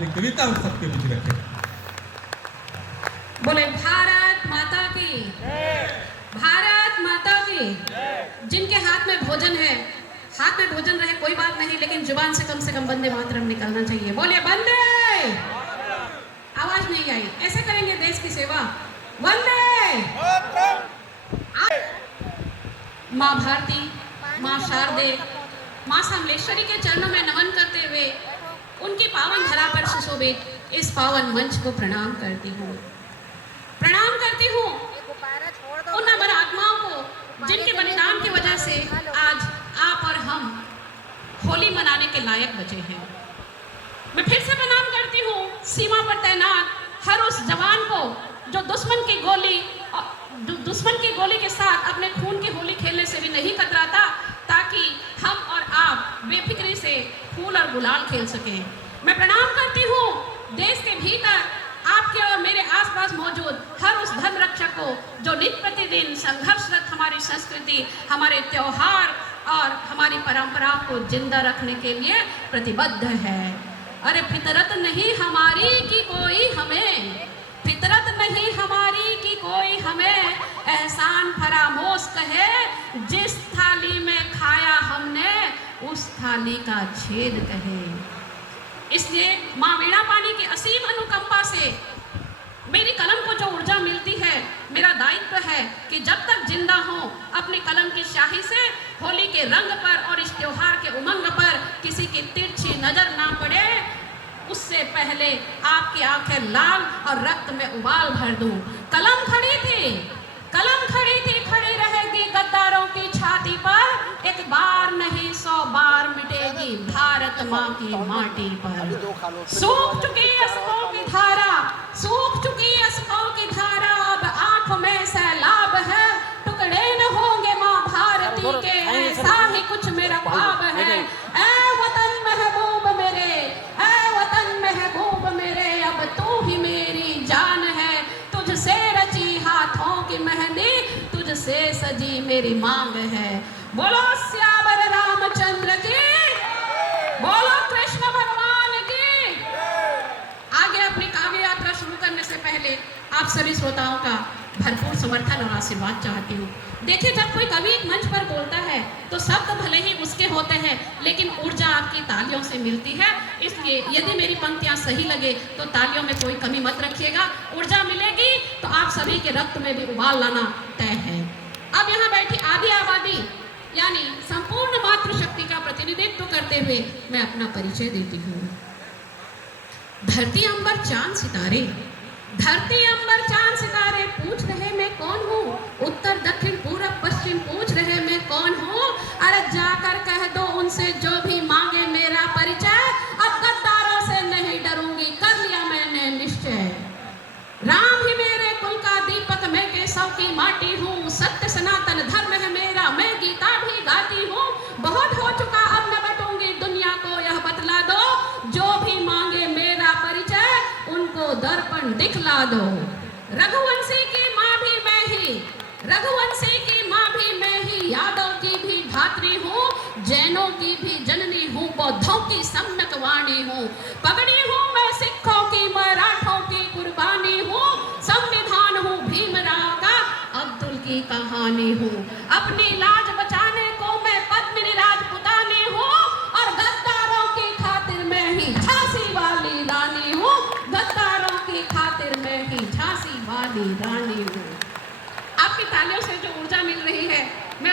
अपनी कविता उन सबके बीच रखे। बोले भारत माता की, भारत माता की। जिनके हाथ में भोजन है, हाथ में भोजन रहे कोई बात नहीं, लेकिन जुबान से कम वंदे मातरम निकलना चाहिए। बोलिए वंदे। आवाज नहीं आई, ऐसे करेंगे देश की सेवा। वंदे। माँ भारती, माँ शारदे, माँ समलेश्वरी के चरणों में नमन करते हुए उनकी पावन धरा पर सुशोभित इस पावन मंच को प्रणाम करती हूँ। प्रणाम करती हूँ उन अमर आत्माओं को जिनके बलिदान की वजह से आज आप और हम होली मनाने के लायक बचे हैं। मैं फिर से प्रणाम करती हूँ सीमा पर तैनात हर उस जवान को जो दुश्मन की गोली के साथ अपने खून की होली खेलने से भी नहीं कतराता, ताकि हम और आप बेफिक्री से फूल और गुलाल खेल सकें। मैं प्रणाम करती हूँ देश के भीतर आपके और मेरे आसपास मौजूद हर उस धर्म रक्षक को जो नित्य प्रतिदिन संघर्षरत हमारी संस्कृति, हमारे त्योहार और हमारी परंपरा को जिंदा रखने के लिए प्रतिबद्ध है। अरे फितरत नहीं हमारी कि कोई हमें, फितरत नहीं हमारी कि कोई हमें एहसान फरामोश कहे, जिस थाली में खाया हमने उस थाली का छेद कहे। इसलिए माँ वीणा पानी की असीम अनुकंपा से मेरी कलम को जो ऊर्जा मिलती है, मेरा दायित्व है कि जब तक जिंदा हूँ अपनी कलम की स्याही से होली के रंग पर और इस त्योहार के उमंग पर किसी की तिरछी नजर ना पड़े, उससे पहले आपकी आंखें लाल और रक्त में उबाल भर दूं। कलम खड़ी थी, कलम खड़ी थी, खड़ी रहेगी गद्दारों की छाती पर, एक बार नहीं 100 बार मिटेगी भारत माँ की माटी पर। सूख चुकी अश्कों की धारा, सूख चुकी अश्कों की धारा, अब आंख में सैलाब है, टुकड़े न होंगे माँ भारती के, ऐसा ही कुछ मेरा ख्वाब है। ऐ वतन महबूब मेरे, ऐ वतन महबूब मेरे, अब तू ही मेरी जान है, तुझसे रची हाथों की मेहंदी, तुझसे सजी मेरी मांग है। बोलो श्यावर रामचंद्र की, बोलो कृष्ण भगवान की। आगे अपनी काव्य यात्रा शुरू करने से पहले आप सभी श्रोताओं का भरपूर समर्थन और आशीर्वाद चाहती हूँ। देखिए, जब कोई कवि एक मंच पर बोलता है तो शब्द भले ही उसके होते हैं, लेकिन ऊर्जा आपकी तालियों से मिलती है। इसलिए यदि मेरी पंक्तियाँ सही लगे तो तालियों में कोई कमी मत रखिएगा। ऊर्जा मिलेगी तो आप सभी के रक्त में भी उबाल लाना तय है। अब यहाँ बैठी आधी आबादी यानी संपूर्ण मातृशक्ति का प्रतिनिधित्व करते हुए मैं अपना परिचय देती हूँ। धरती अंबर चांद सितारे, धरती अंबर चांद सितारे पूछ रहे मैं कौन हूँ, उत्तर दक्षिण पूरब पश्चिम पूछ रहे मैं कौन हूँ। अरे जाकर कह दो उनसे जो भी मांगे मेरा परिचय, अब गद्दारों से नहीं डरूंगी, कर लिया मैंने निश्चय। राम ही मेरे कुल का दीपक, मैं केशव की माटी हूँ, सत्य सनातन धर्म है मेरा, मैं गीता भी गाती हूँ। बहुत हो चुका अब न बटूंगी, दुनिया को यह बतला दो, जो भी मांगे मेरा परिचय उनको दर्पण दिखला दो। रघुवंशी की माँ भी मैं ही, रघुवंशी की माँ भी मैं ही, यादव की भी धात्री हूँ, जैनों की भी जननी हूँ, बौद्धों की सम्यक वाणी हूँ, पगड़ी हूँ मैं सिखों की, मराठों की कुर्बानी हूँ, संविधान हूँ भीमराव का, अब्दुल की कहानी हूँ, अपनी लाज बचाने को मैं पद्मिनी राजपुतानी हूँ, और गद्दारों की खातिर मैं ही झांसी वाली रानी हूँ, गद्दारों की खातिर मैं ही झांसी वाली रानी हूँ। आपकी तालियों से जो ऊर्जा मिल रही है, मैं